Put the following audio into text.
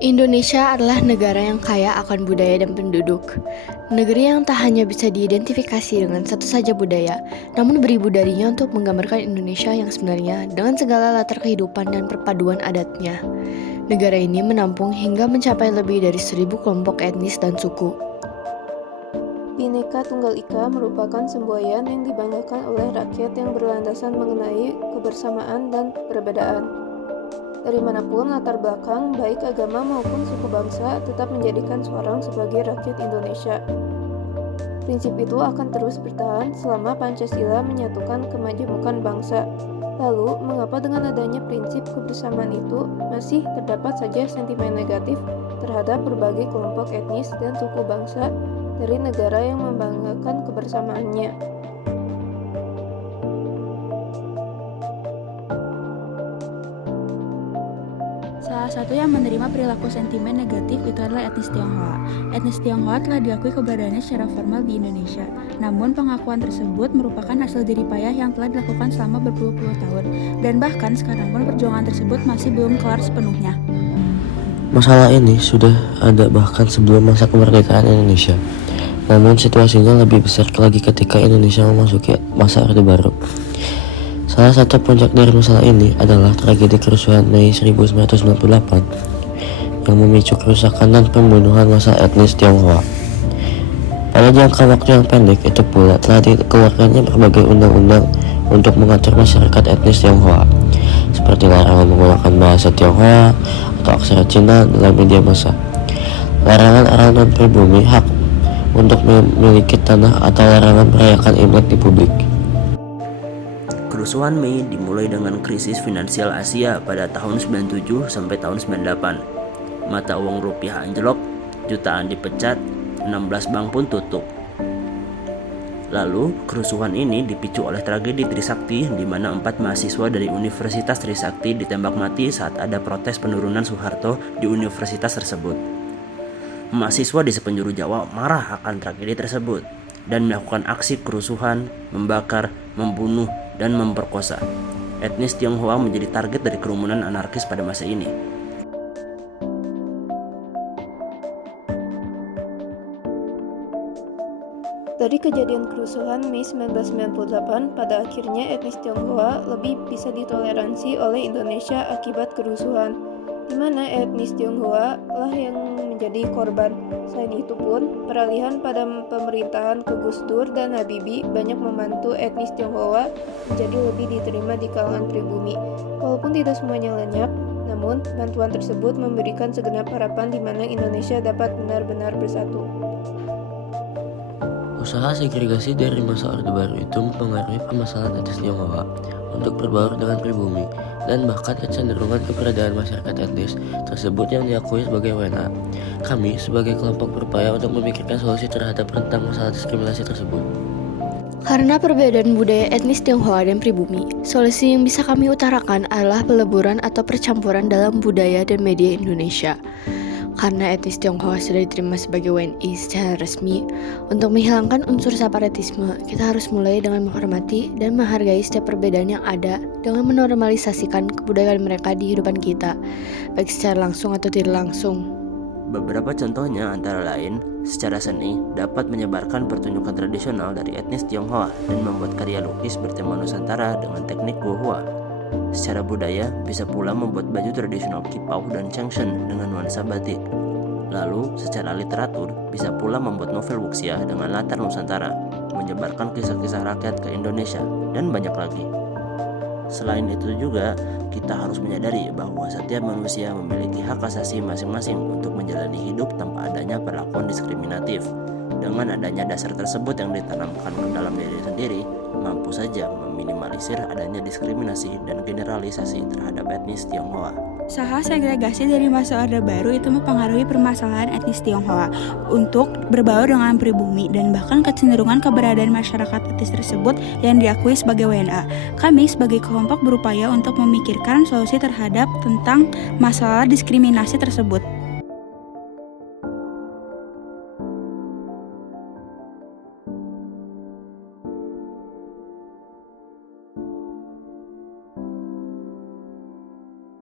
Indonesia adalah negara yang kaya akan budaya dan penduduk. Negeri yang tak hanya bisa diidentifikasi dengan satu saja budaya, namun beribu darinya untuk menggambarkan Indonesia yang sebenarnya dengan segala latar kehidupan dan perpaduan adatnya. Negara ini menampung hingga mencapai lebih dari 1.000 kelompok etnis dan suku. Bhinneka Tunggal Ika merupakan semboyan yang dibanggakan oleh rakyat yang berlandasan mengenai kebersamaan dan perbedaan. Dari manapun latar belakang, baik agama maupun suku bangsa, tetap menjadikan seorang sebagai rakyat Indonesia. Prinsip itu akan terus bertahan selama Pancasila menyatukan kemajemukan bangsa. Lalu, mengapa dengan adanya prinsip kebersamaan itu, masih terdapat saja sentimen negatif terhadap berbagai kelompok etnis dan suku bangsa dari negara yang membanggakan kebersamaannya? Salah satu yang menerima perilaku sentimen negatif itu adalah etnis Tionghoa. Etnis Tionghoa telah diakui keberadaannya secara formal di Indonesia. Namun pengakuan tersebut merupakan hasil jerih payah yang telah dilakukan selama berpuluh-puluh tahun. Dan bahkan sekarang pun perjuangan tersebut masih belum kelar sepenuhnya. Masalah ini sudah ada bahkan sebelum masa kemerdekaan Indonesia. Namun situasinya lebih besar lagi ketika Indonesia memasuki masa Orde Baru. Salah satu puncak dari masalah ini adalah tragedi kerusuhan Mei 1998 yang memicu kerusakan dan pembunuhan massal etnis Tionghoa. Pada jangka waktu yang pendek itu pula telah dikeluarkannya berbagai undang-undang untuk mengatur masyarakat etnis Tionghoa, seperti larangan menggunakan bahasa Tionghoa atau aksara Cina dalam media massa, larangan orang non-pribumi hak untuk memiliki tanah, atau larangan merayakan Imlek di publik. Kerusuhan Mei dimulai dengan krisis finansial Asia pada tahun 97 sampai tahun 98. Mata uang rupiah anjlok, jutaan dipecat, 16 bank pun tutup. Lalu, kerusuhan ini dipicu oleh tragedi Trisakti di mana 4 mahasiswa dari Universitas Trisakti ditembak mati saat ada protes penurunan Soeharto di universitas tersebut. Mahasiswa di sepenjuru Jawa marah akan tragedi tersebut dan melakukan aksi kerusuhan, membakar, membunuh, dan memperkosa. Etnis Tionghoa menjadi target dari kerumunan anarkis pada masa ini. Dari kejadian kerusuhan Mei 1998, pada akhirnya etnis Tionghoa lebih bisa ditoleransi oleh Indonesia akibat kerusuhan, di mana etnis Tionghoa lah yang menjadi korban. Selain itu pun, peralihan pada pemerintahan ke Gus Dur dan Habibie banyak membantu etnis Tionghoa menjadi lebih diterima di kalangan pribumi. Walaupun tidak semuanya lenyap, namun bantuan tersebut memberikan segenap harapan di mana Indonesia dapat benar-benar bersatu. Usaha segregasi dari masa Orde Baru itu mempengaruhi permasalahan etnis Tionghoa untuk berbaur dengan pribumi dan bahkan kecenderungan keberadaan masyarakat etnis tersebut yang diakui sebagai WNA. Kami sebagai kelompok berupaya untuk memikirkan solusi terhadap rentang masalah diskriminasi tersebut. Karena perbedaan budaya etnis Tionghoa dan pribumi, solusi yang bisa kami utarakan adalah peleburan atau percampuran dalam budaya dan media Indonesia. Karena etnis Tionghoa sudah diterima sebagai WNI secara resmi, untuk menghilangkan unsur separatisme, kita harus mulai dengan menghormati dan menghargai setiap perbedaan yang ada dengan menormalisasikan kebudayaan mereka di kehidupan kita, baik secara langsung atau tidak langsung. Beberapa contohnya antara lain, secara seni dapat menyebarkan pertunjukan tradisional dari etnis Tionghoa dan membuat karya lukis bertema Nusantara dengan teknik Guohua. Secara budaya, bisa pula membuat baju tradisional Kipau dan Changshen dengan nuansa batik. Lalu, secara literatur, bisa pula membuat novel wuxia dengan latar Nusantara, menyebarkan kisah-kisah rakyat ke Indonesia, dan banyak lagi. Selain itu juga, kita harus menyadari bahwa setiap manusia memiliki hak asasi masing-masing untuk menjalani hidup tanpa adanya perlakuan diskriminatif. Dengan adanya dasar tersebut yang ditanamkan ke dalam diri sendiri, mampu saja meminimalisir adanya diskriminasi dan generalisasi terhadap etnis Tionghoa. Usaha segregasi dari masa Orde Baru itu mempengaruhi permasalahan etnis Tionghoa untuk berbaur dengan pribumi dan bahkan kecenderungan keberadaan masyarakat etnis tersebut yang diakui sebagai WNA. Kami sebagai kelompok berupaya untuk memikirkan solusi terhadap tentang masalah diskriminasi tersebut.